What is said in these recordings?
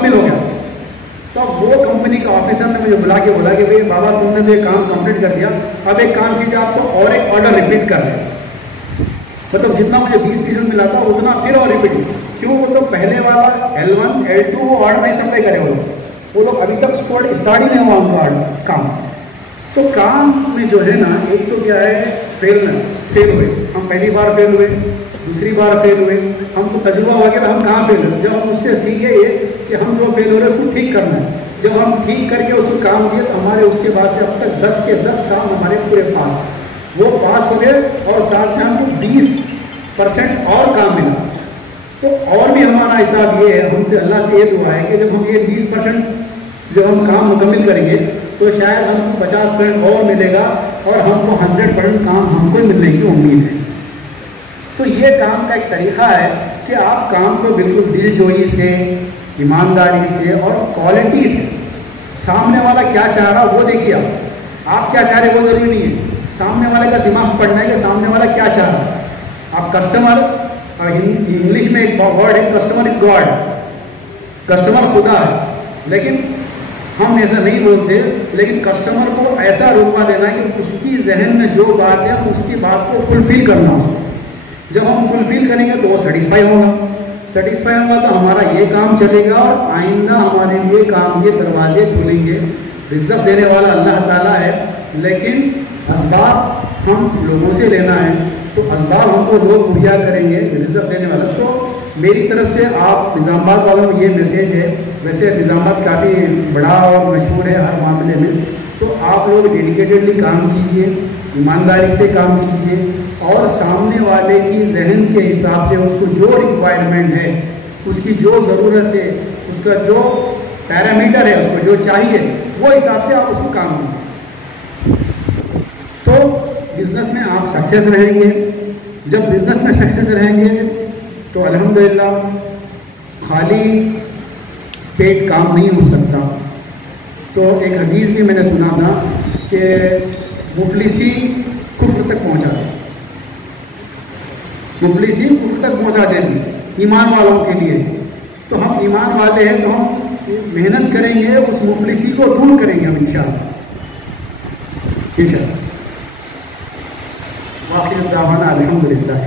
मुकम्मल हो गया। तो वो कंपनी का ऑफिसर ने मुझे बुला के बोला कि भाई बाबा तुमने तो ये काम कंप्लीट कर दिया, अब एक काम कीजिए, आपको और एक ऑर्डर रिपीट कर रहे हैं। मतलब जितना मुझे 20% मिला था उतना फिर और रिपीट। क्यों? वो तो पहले वाला L1 L2 वो ऑर्डर नहीं सप्लाई करे वो लोग अभी तक स्टार्ट ही नहीं हुआ उनका काम। तो काम में जो है ना, एक तो क्या है, फेल हुए हम, पहली बार फेल हुए, दूसरी बार फेल हुए, हमको तजुर्बा हो गया हम कहाँ फेल हुए। जब हम उससे सीखे ये कि हम जो फेल हो रहे हैं उसको ठीक करना है, जब हम ठीक करके उसको काम दिए तो हमारे उसके बाद से अब तक 10 के 10 काम हमारे पूरे पास, वो पास हो गए और साथ में हमको 20% और काम मिला। तो और भी हमारा हिसाब ये है, हमसे अल्लाह से ये दुआ है कि जब हम ये 20% जब हम काम मुकम्मल करेंगे तो शायद हमको 50% और मिलेगा और हमको 100% काम हमको मिलने की उम्मीद है। तो ये काम का एक तरीका है कि आप काम को बिल्कुल दिलजोई से, ईमानदारी से और क्वालिटी से, सामने वाला क्या चाह रहा वो देखिए। आप क्या चाह रहे वो जरूरी नहीं है, सामने वाले का दिमाग पढ़ना है कि सामने वाला क्या चाह रहा है। आप कस्टमर, इंग्लिश में एक वर्ड है कस्टमर इज गॉड, कस्टमर खुदा है, लेकिन हम ऐसा नहीं बोलते। लेकिन कस्टमर को ऐसा रुतबा देना है कि उसकी जहन में जो बात है उसकी बात को फुलफिल करना उसको। जब हम फुलफिल करेंगे तो वो सेटिस्फाई होगा तो हमारा ये काम चलेगा और आइंदा हमारे लिए काम के दरवाजे खुलेंगे। रिज़्क़ देने वाला अल्लाह ताला है, लेकिन असबाब हम लोगों से लेना है, तो असबाब हमको लोग मुहैया करेंगे, रिज़्क़ देने वाला। तो मेरी तरफ से आप निज़ामाबाद वालों को ये मैसेज है, वैसे निज़ामाबाद काफ़ी बड़ा और मशहूर है हर मामले में, तो आप लोग डेडिकेटेडली काम कीजिए, ईमानदारी से काम कीजिए और सामने वाले की जहन के हिसाब से उसको जो रिक्वायरमेंट है, उसकी जो ज़रूरत है, उसका जो पैरामीटर है, उसको जो चाहिए वो हिसाब से आप उसको काम कीजिए। तो बिज़नेस में आप सक्सेस रहेंगे। जब बिज़नेस में सक्सेस रहेंगे तो अल्हम्दुलिल्लाह खाली पेट काम नहीं हो सकता। तो एक हदीस भी मैंने सुना था कि मुफलिसी कुफ्र तक पहुंचा दे, मुफलिसी कुफ्र तक पहुंचा देती ईमान वालों के लिए। तो हम ईमान वाले हैं तो हम मेहनत करेंगे, उस मुफलिसी को दूर करेंगे हम इंशाअल्लाह। वाक़ई दावाना अल्हम्दुलिल्लाह।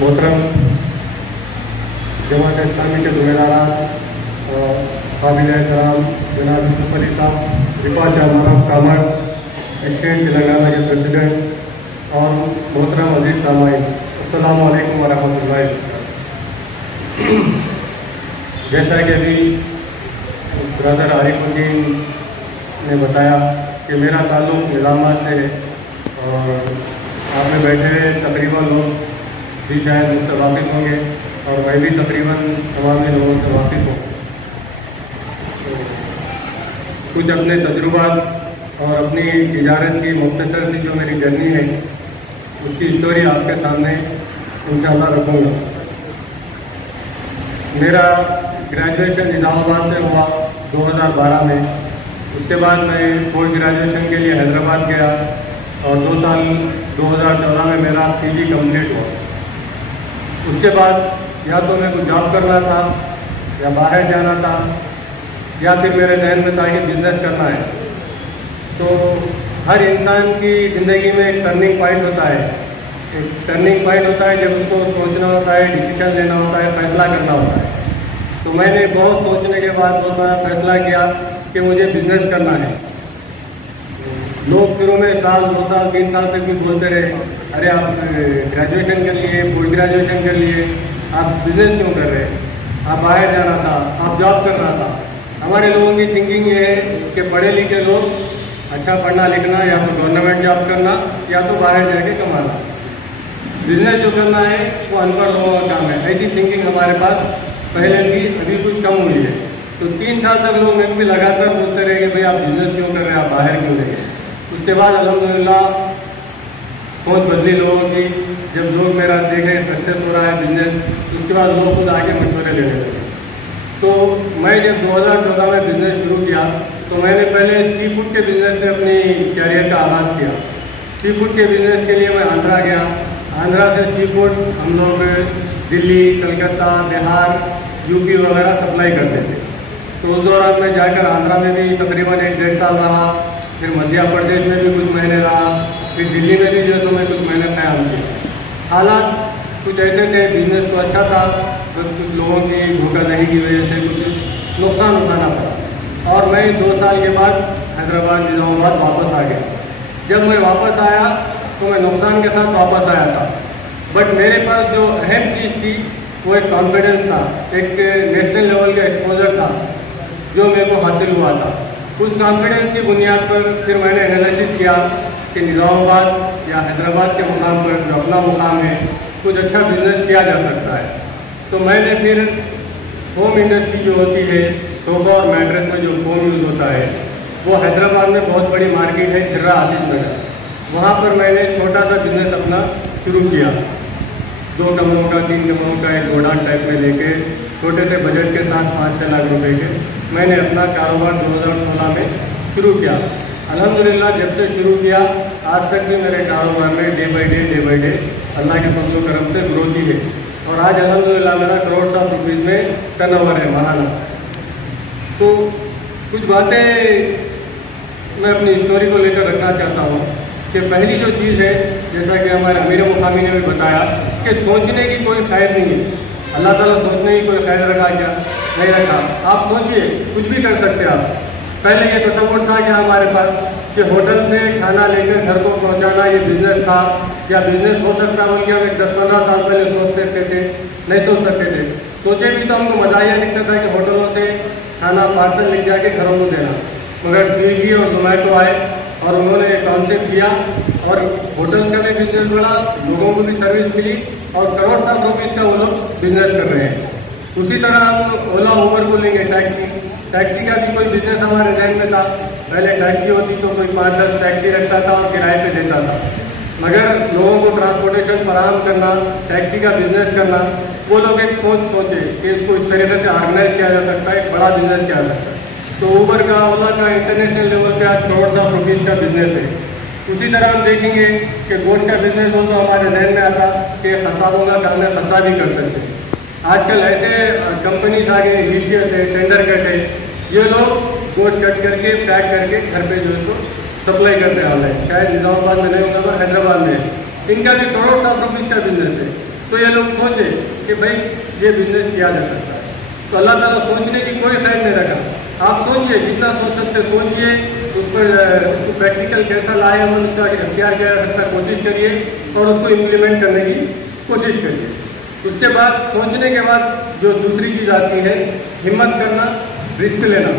मोहतरम जमात इस्लामी के ज़िम्मेदारान और काबिल-ए-एहतराम जनाब यूसुफ अली साहब, रिफा चामारा कामर, स्टेट तेलंगाना के प्रेसिडेंट और मोहतरम अजीज़ सामाईन, अस्सलामु अलैकुम वरहमतुल्लाहि। जैसा कि अभी ब्रदर आरिफुद्दीन ने बताया कि मेरा ताल्लुक़ निज़ामाबाद से है और आप में बैठे हुए तकरीबन लोग भी शायद मुझसे वाकिफ़ होंगे और मैं भी तकरीबन तमाम लोगों से वाकिफ़ हूँ। तो कुछ अपने तजुर्बात और अपनी तिजारत की मुख्तसर सी जो मेरी जर्नी है उसकी स्टोरी आपके सामने इंशाअल्लाह रखूँगा। मेरा ग्रेजुएशन निज़ामाबाद से हुआ 2012 में। उसके बाद मैं पोस्ट ग्रेजुएशन के लिए हैदराबाद गया और 2 साल 2014 में मेरा PG कंप्लीट हुआ। उसके बाद या तो मेरे को जॉब करना था या बाहर जाना था या फिर मेरे जहन में था कि बिज़नेस करना है। तो हर इंसान की ज़िंदगी में एक टर्निंग पॉइंट होता है, एक टर्निंग पॉइंट होता है जब उसको सोचना होता है, डिसीजन लेना होता है, फैसला करना होता है। तो मैंने बहुत सोचने के बाद बहुत बड़ा फैसला किया कि मुझे बिज़नेस करना है। लोग शुरू में साल 2 साल 3 साल तक भी बोलते रहे, अरे आप ग्रेजुएशन कर लिए, पोस्ट ग्रेजुएशन कर लिए, आप बिज़नेस क्यों कर रहे हैं, आप बाहर जाना था, आप जॉब करना था। हमारे लोगों की थिंकिंग ये है कि पढ़े लिखे लोग अच्छा पढ़ना लिखना या तो गवर्नमेंट जॉब करना या तो बाहर जाके कमाना, बिज़नेस जो करना है वो अनपढ़ लोगों का काम है। ऐसी थिंकिंग हमारे पास पहले थी, अभी कुछ कम हुई है। तो 3 साल तक लोग मेरे भी लगातार पूछते रहे कि भाई आप बिज़नेस क्यों कर रहे हैं, आप बाहर क्यों नहीं गए। उसके बाद अल्हम्दुलिल्लाह सोच बदली लोगों की। जब लोग मेरा देखे सक्सेस हो रहा है बिज़नेस, उसके बाद लोग खुद आके मशवरे लेने लगे। तो मैं जब 2014 में बिज़नेस शुरू किया तो मैंने पहले सी फूड के बिज़नेस से अपनी कैरियर का आगाज़ किया। सी फूड के बिज़नेस के लिए मैं आंध्रा गया। आंध्रा से सी फूड हम लोग दिल्ली, कलकत्ता, बिहार यूपी वगैरह सप्लाई करते थे। तो उस दौरान मैं जाकर आंध्रा में भी तकरीबन 1-1.5 साल रहा, फिर मध्य प्रदेश में भी कुछ महीने रहा, फिर दिल्ली में भी जो है मैं कुछ महीने क़याम किया। हालात कुछ ऐसे थे, बिजनेस तो अच्छा था, बस कुछ लोगों की धोखाधड़ी की वजह से कुछ नुकसान उठाना पड़ा और मैं 2 साल के बाद हैदराबाद निज़ामाबाद वापस आ गया। जब मैं वापस आया तो मैं नुकसान के साथ वापस आया था, बट मेरे पास जो अहम चीज़ थी वो एक कॉन्फिडेंस था, एक नेशनल लेवल का एक्सपोजर था जो मेरे को हासिल हुआ था। उस कॉन्फिडेंस की बुनियाद पर फिर मैंने एनालिसिस किया कि निज़ामाबाद या हैदराबाद के मुकाम पर जो अपना मुकाम है कुछ अच्छा बिजनेस किया जा सकता है। तो मैंने फिर होम इंडस्ट्री जो होती है, सोफा और मैट्रेस में जो फोम यूज़ होता है, वो हैदराबाद में बहुत बड़ी मार्केट है, खिर्रा आशीष नगर, वहाँ पर मैंने छोटा सा बिजनेस अपना शुरू किया। 2 कमरों का 3 कमरों का एक गोडाउन टाइप में लेके छोटे से बजट के साथ 5-6 लाख रुपए के मैंने अपना कारोबार 2016 में शुरू किया। अल्हम्दुलिल्लाह जब से शुरू किया आज तक भी मेरे कारोबार में डे बाई डे अल्लाह के फजल करम से ग्रोथ ही है और आज अल्हम्दुलिल्लाह मेरा करोड़ ऑफ रुपीज़ में टर्नओवर है महाना। तो कुछ बातें मैं अपनी स्टोरी को लेकर रखना चाहता हूँ कि पहली जो चीज़ है, जैसा कि हमारे अमीर मुकामी ने भी बताया कि सोचने की कोई खैर नहीं है। अल्लाह ताला सोचने की कोई खैर रखा क्या? नहीं रखा। आप सोचिए, कुछ भी कर सकते हैं आप। पहले ये तसव्वुर था कि हमारे पास कि होटल से खाना लेकर घर को पहुंचाना ये बिजनेस था या बिजनेस हो सकता है, बल्कि हम 10-15 साल पहले सोच सकते थे, नहीं सोच सकते थे। सोचे भी तो हमको मज़ा यह दिखता था कि होटलों से खाना पार्सल लेके जाके घरों को देना, मगर स्विगी और जोमेटो आए और उन्होंने एक कॉन्सेप्ट किया और होटल का भी बिजनेस बढ़ा, लोगों को भी सर्विस मिली और करोड़ ऑफ रुपीज़ का वो लोग बिजनेस कर रहे हैं। उसी तरह हम ओला उबर को लेंगे, टैक्सी का भी कोई बिजनेस हमारे जहन में था। पहले टैक्सी होती तो कोई 5-10 टैक्सी रखता था और किराए पे देता था, मगर लोगों को ट्रांसपोर्टेशन फराहम करना, टैक्सी का बिजनेस करना, वो लोग एक सोचे कि इसको इस तरीके से ऑर्गेनाइज किया जा सकता है, एक बड़ा बिजनेस किया जा सकता है। तो उबर का, ओला का इंटरनेशनल लेवल पे आज करोड़ ऑफ रुपीज़ का बिजनेस है। उसी तरह हम देखेंगे कि गोश्त का बिजनेस हो तो हमारे जहन में आता कि खसाबों का काम है, खसा भी कर सकते हैं। आजकल ऐसे कंपनीज आ गए, लीशियस है, टेंडर कट है, ये लोग गोश्त कट करके पैक करके घर पे जो है तो सप्लाई करते हैं ऑनलाइन। शायद निज़ामाबाद में नहीं होगा, हैदराबाद में है। इनका भी करोड़ ऑफ रुपीज़ का बिजनेस है। तो ये लोग सोचे कि भाई ये बिजनेस किया जा सकता है। तो अल्लाह ताला सोचने की कोई खैर नहीं रखा। आप सोचिए, जितना सोच सकते सोचिए, उस पर उसको प्रैक्टिकल कैसा लाए हम उसका इख्तियार किया जा सकता, कोशिश करिए और उसको इम्प्लीमेंट करने की कोशिश करिए। उसके बाद सोचने के बाद जो दूसरी चीज़ आती है, हिम्मत करना, रिस्क लेना।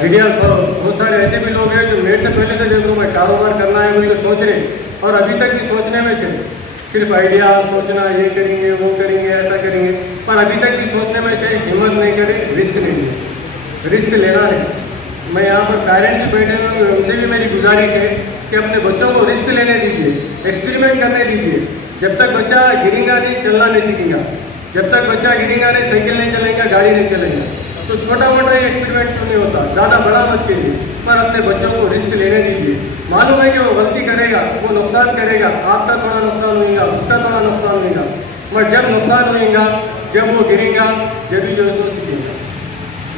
आइडिया बहुत सारे ऐसे भी लोग हैं जो मेरे से पहले से देखो मैं कारोबार करना है मुझे सोच रहे और अभी तक भी सोचने में थे, सिर्फ आइडिया सोचना, ये करेंगे वो करेंगे ऐसा करेंगे, पर अभी तक भी सोचने में थे, हिम्मत नहीं करे, रिस्क नहीं ले, रिस्क लेना है। मैं यहाँ पर पेरेंट्स बैठे हुए, उनसे भी मेरी गुजारिश है कि अपने बच्चों को रिस्क लेने दीजिए, एक्सपेरिमेंट करने दीजिए। जब तक बच्चा गिरेगा नहीं, चलना नहीं सीखेगा। जब तक बच्चा गिरेगा नहीं, साइकिल नहीं चलेगा, गाड़ी नहीं चलेगा। तो छोटा मोटा ही एक्सपेरिमेंट क्यों नहीं होता, ज़्यादा बड़ा मत कीजिए, पर अपने बच्चों को रिस्क लेने दीजिए। मालूम है कि वो गलती करेगा, वो नुकसान करेगा, आपका थोड़ा नुकसान होगा, उसका थोड़ा नुकसान होगा, पर जब नुकसान होगा, जब वो गिरेगा, जब भी जो है तो सीखेगा।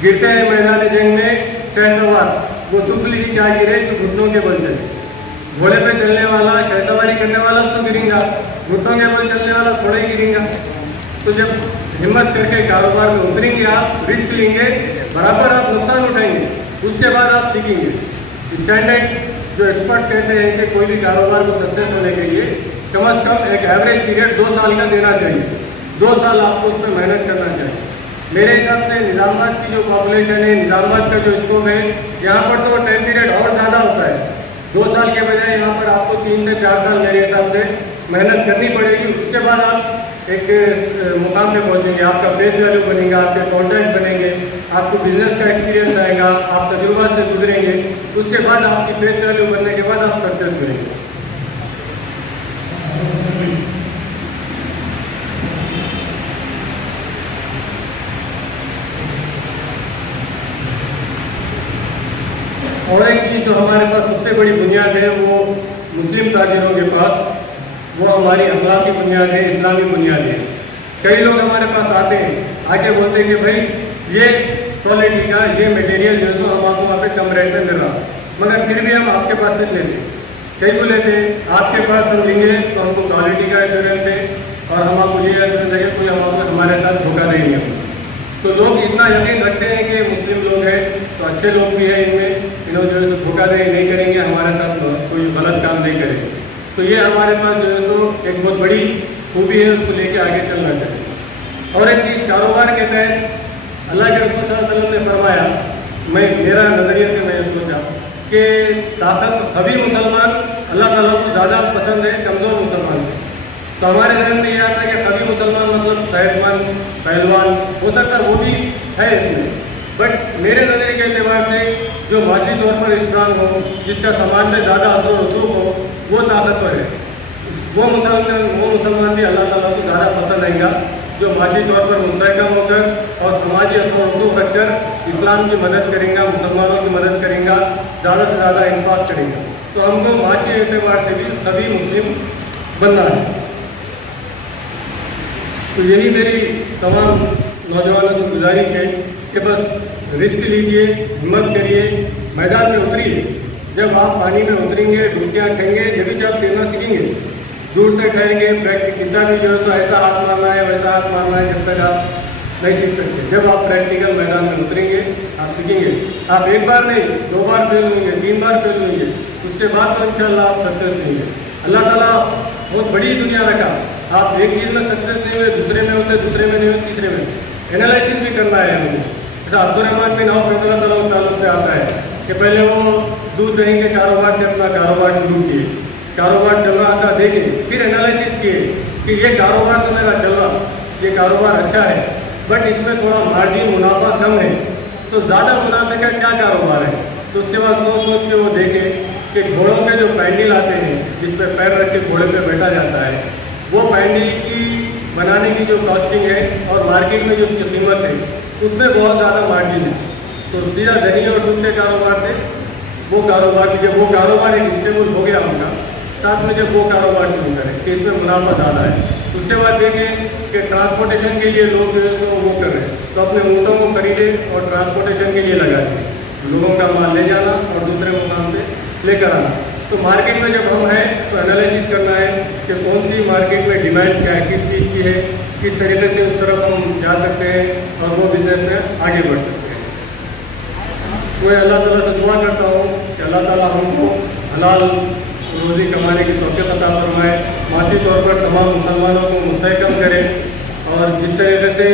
गिरते हैं मैदान जंग में शहसवार, वो दुबली क्या गिरे तो घुटनों के बल चले। घोड़े पे चलने वाला, शहसवारी करने वाला तो गिरेगा, घुटनों के बल चलने वाला थोड़ा ही गिरेगा। तो जब हिम्मत करके कारोबार में उतरेंगे, आप रिस्क लेंगे, बराबर आप नुकसान उठाएंगे, उसके बाद आप सीखेंगे। स्टैंडर्ड जो एक्सपर्ट कहते हैं कि कोई भी कारोबार को सक्सेस होने के लिए कम से कम एक एवरेज पीरियड 2 साल का देना चाहिए। 2 साल आपको उसमें मेहनत करना चाहिए। मेरे हिसाब से निज़ामाबाद की जो पॉपुलेशन है, निज़ामाबाद का जो स्कोप है, यहाँ पर तो टाइम पीरियड और ज़्यादा होता है। 2 साल के बजाय यहाँ पर आपको 3 से 4 साल मेरे हिसाब से मेहनत करनी पड़ेगी। उसके बाद आप एक मुकाम पे पहुँचेंगे, आपका फेस वैल्यू बनेगा, आपके कॉन्टैक्ट बनेंगे, आपको बिजनेस का एक्सपीरियंस आएगा, आप तजुर्बा से गुजरेंगे, उसके बाद आपकी फेस वैल्यू बनने के बाद आप सक्सेस करेंगे। और एक चीज़ जो हमारे पास सबसे बड़ी बुनियाद है वो मुस्लिम ताजिरों के पास, वो हमारी अखलाकी बुनियाद है, इस्लामी बुनियाद है। कई लोग हमारे पास आते हैं, आके बोलते हैं कि भाई ये क्वालिटी का ये मटेरियल जो है तो हम आपको वहाँ पे कम रेट में मिल रहा, मगर फिर भी हम आपके पास से लेते। कई बोले थे आपके पास हम लेंगे तो हमको क्वालिटी का एश्योरेंस है और हम आपको ये एश्योरेंस है कोई हमारे साथ धोखा नहीं है। तो लोग इतना यकीन रखते हैं कि मुस्लिम लोग हैं तो अच्छे लोग भी हैं, इनमें इन्होंने जो है तो धोखाधड़ी नहीं करेंगे, हमारे साथ कोई गलत काम नहीं करेंगे। तो ये हमारे पास जो है तो एक बहुत बड़ी खूबी है, उसको लेके आगे चलना चाहिए। और एक चीज़ कारोबार के तहत अल्लाह के रसूल सल्लल्लाहु अलैहि वसल्लम ने फरमाया, मेरा नज़रिया से मैं सोचा कि ताकत सभी मुसलमान अल्लाह ताला को ज़्यादा पसंद है कमज़ोर मुसलमान से। तो हमारे जहन में यह आता है कि सभी मुसलमान मतलब सेहतमंद पहलवान हो सकता है, वो भी है इसमें, बट मेरे नज़रिए के अतबार से जो माशी तौर पर स्ट्रांग हो, जिसका समाज में ज़्यादा असर रसूख हो, वो ताकतवर है। वो मुसलमान भी अल्लाह ताला को ज़्यादा पसंद आएगा जो माशी तौर पर मुस्तहकम होकर और समाजी असर रसूख रखकर इस्लाम की मदद करेगा, मुसलमानों की मदद करेगा, ज़्यादा से ज़्यादा इंसाफ करेगा। तो हमको माशी एतबार से भी सभी मुस्लिम बनना है। तो यही मेरी तमाम नौजवानों से गुजारिश है कि बस रिस्क लीजिए, हिम्मत करिए, मैदान में उतरिए। जब आप पानी में उतरेंगे, डुबकियाँ खाएंगे, जब भी आप तैरना सीखेंगे, दूर तक खाएंगे, प्रैक्टिस कितना भी जो है तो ऐसा हाथ मारना है वैसा हाथ मारना है, जब तक आप नहीं सीख सकते। जब आप प्रैक्टिकल मैदान में उतरेंगे, आप सीखेंगे। आप एक बार नहीं, 2 बार फेल होंगे, 3 बार फेल होंगे, उसके बाद तो इंशाल्लाह आप सक्सेस होंगे। अल्लाह ताला बहुत बड़ी दुनिया रखा, आप एक चीज़ में सक्सेस नहीं हुए, दूसरे में होते, दूसरे में नहीं हुए, तीसरे में एनालिसिस भी करना है हमें। जैसा अब्दुर्रहमान बिन औफ रज़ियल्लाहु ताला से आता है कि पहले वो दूध दही के कारोबार से अपना कारोबार शुरू किए, कारोबार चल रहा था देखे, फिर एनालिसिस किए कि ये कारोबार तो मेरा चल रहा, ये कारोबार अच्छा है, बट इसमें थोड़ा मार्जिन मुनाफा कम है, तो ज़्यादा मुनाफे का क्या कारोबार है। तो उसके बाद सोच के वो देखे कि घोड़ों के जो पैंडल आते हैं जिस पर पैर रख के घोड़े पर बैठा जाता है, वो पैंडल की बनाने की जो कॉस्टिंग है और मार्केट में जो उसकी कीमत है उसमें बहुत ज़्यादा मार्जिन है। तो सीधा दही और दूध के कारोबार से वो कारोबार, जब वो कारोबार एक स्टेबल हो गया उनका, साथ में जब वो कारोबार शुरू करें कि इसमें मुनाफा ज़्यादा है, उसके बाद देखें कि ट्रांसपोर्टेशन के लिए लोग जो है तो वो कर रहे हैं, तो अपने ऊँटों को खरीदे और ट्रांसपोर्टेशन के लिए लगा दिए, लोगों का माल ले जाना और दूसरे मुकाम से लेकर आना। तो मार्केट में जब हम हैं तो एनालिसिस करना है कि कौन सी मार्केट में डिमांड क्या है, किस चीज़ की है, किस तरीके से उस तरफ हम जा सकते हैं और वो बिजनेस में आगे बढ़ सकते हैं। मैं अल्लाह ताला से दुआ करता हूँ कि अल्लाह ताला हमको हलाल रोज़ी कमाने की तौफीक अता फरमाए, माशी तौर पर तमाम मुसलमानों को मुस्तहकम करे। और जिस तरीके से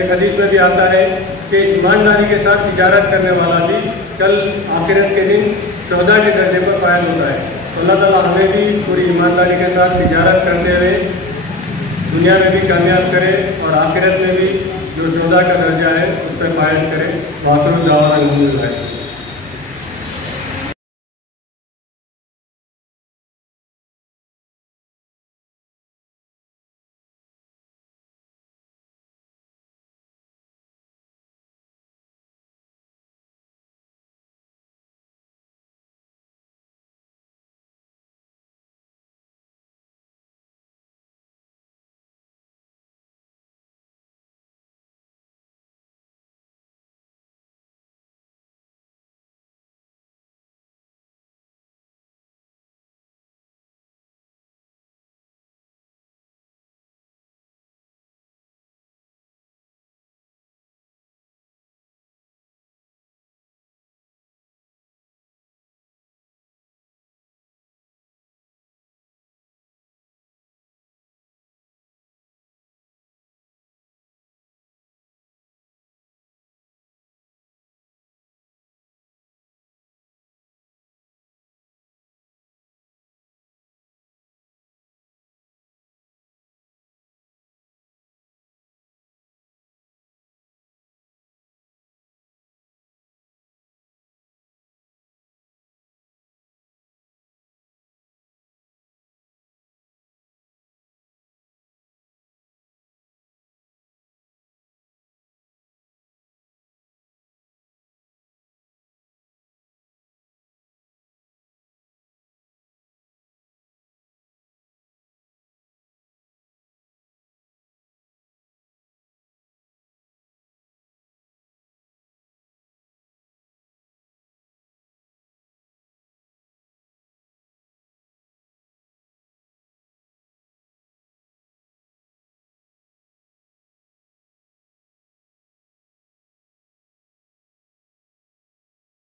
एक हदीस में भी आता है कि ईमानदारी के साथ तिजारत करने वाला भी कल आखिरत के दिन शोहदा के दर्जे पर कायम होता है। तो अल्लाह ताला हमें भी पूरी ईमानदारी के साथ तिजारत करते हुए दुनिया में भी कामयाब करे और आखिरत में भी जो शोहदा का दर्जा है उस पर कायम करे। वाक़िअ दावा अल्हम्दुलिल्लाह।